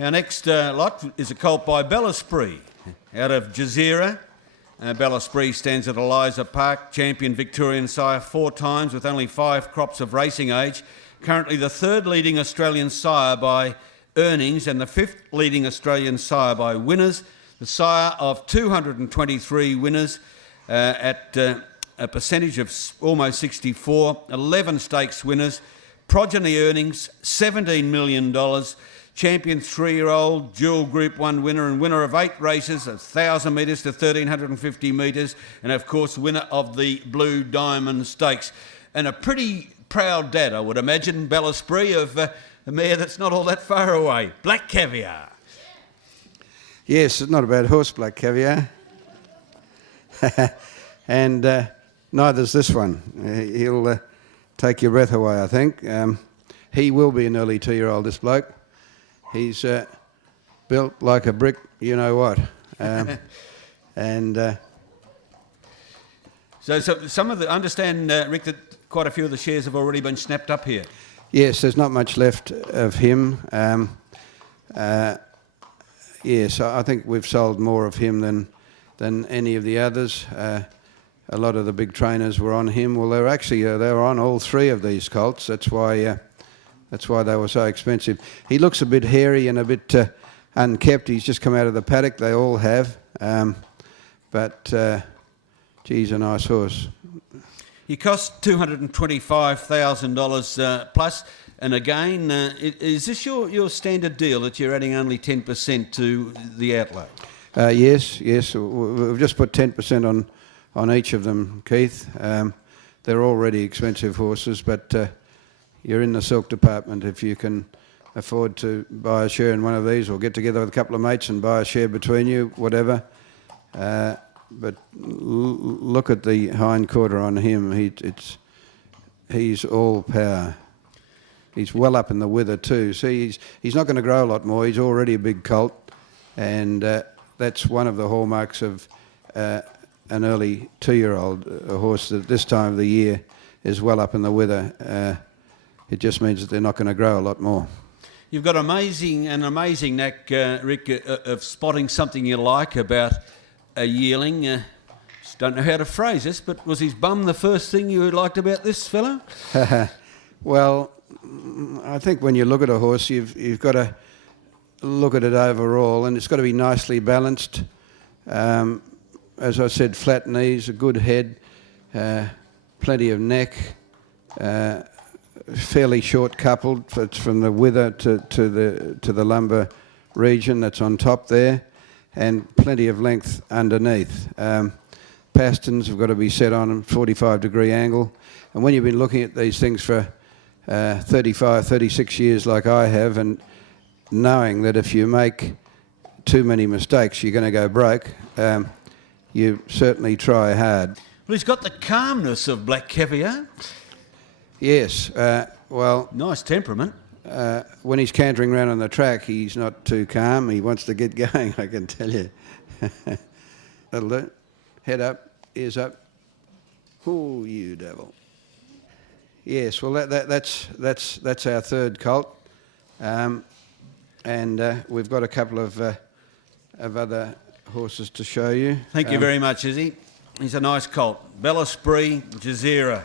Our next lot is a colt by Esprit out of Jezeera. Esprit stands at Eliza Park, champion Victorian sire 4 times with only 5 crops of racing age. Currently the 3rd leading Australian sire by earnings and the 5th leading Australian sire by winners. The sire of 223 winners at a percentage of almost 64, 11 stakes winners, progeny earnings $17 million, champion 3-year-old, dual Group 1 winner and winner of 8 races, 1,000 metres to 1,350 metres, and of course winner of the Blue Diamond Stakes. And a pretty proud dad, I would imagine, Esprit, of a mare that's not all that far away, Black Caviar. Yes, it's not a bad horse, Black Caviar. And neither's this one. He'll take your breath away, I think. He will be an early 2-year-old, this bloke. He's built like a brick, you know what. So some of the, understand, Rick, that quite a few of the shares have already been snapped up here. Yes, there's not much left of him. Yes, I think we've sold more of him than any of the others. A lot of the big trainers were on him. Well, they were on all 3 of these colts. That's why they were so expensive. He looks a bit hairy and a bit unkept. He's just come out of the paddock. They all have. Geez, a nice horse. He cost $225,000 plus. And again, is this your standard deal that you're adding only 10% to the outlay? Yes. We've just put 10% on each of them, Keith. They're already expensive horses, but you're in the silk department if you can afford to buy a share in one of these, or get together with a couple of mates and buy a share between you, whatever. But look at the hind quarter on him. He's all power. He's well up in the wither too. See, he's not going to grow a lot more. He's already a big colt, and that's one of the hallmarks of an early 2-year-old horse that this time of the year is well up in the wither. It just means that they're not going to grow a lot more. You've got an amazing knack, Rick, of spotting something you like about a yearling. Just don't know how to phrase this, but was his bum the first thing you liked about this fella? Well, I think when you look at a horse, you've got to look at it overall, and it's got to be nicely balanced. As I said, flat knees, a good head, plenty of neck, fairly short coupled. It's from the wither to the lumbar region that's on top there, and plenty of length underneath. Pasterns have got to be set on a 45-degree angle, and when you've been looking at these things for 35, 36 years like I have, and knowing that if you make too many mistakes you're going to go broke, you certainly try hard. Well, he's got the calmness of Black Caviar. Yes, well... Nice temperament. When he's cantering around on the track, he's not too calm. He wants to get going, I can tell you. That'll do. Head up, ears up. Oh, you devil. Yes, well, that's our 3rd colt. And we've got a couple of other horses to show you. Thank you very much, Izzy. He's a nice colt. Esprit, Jezeera.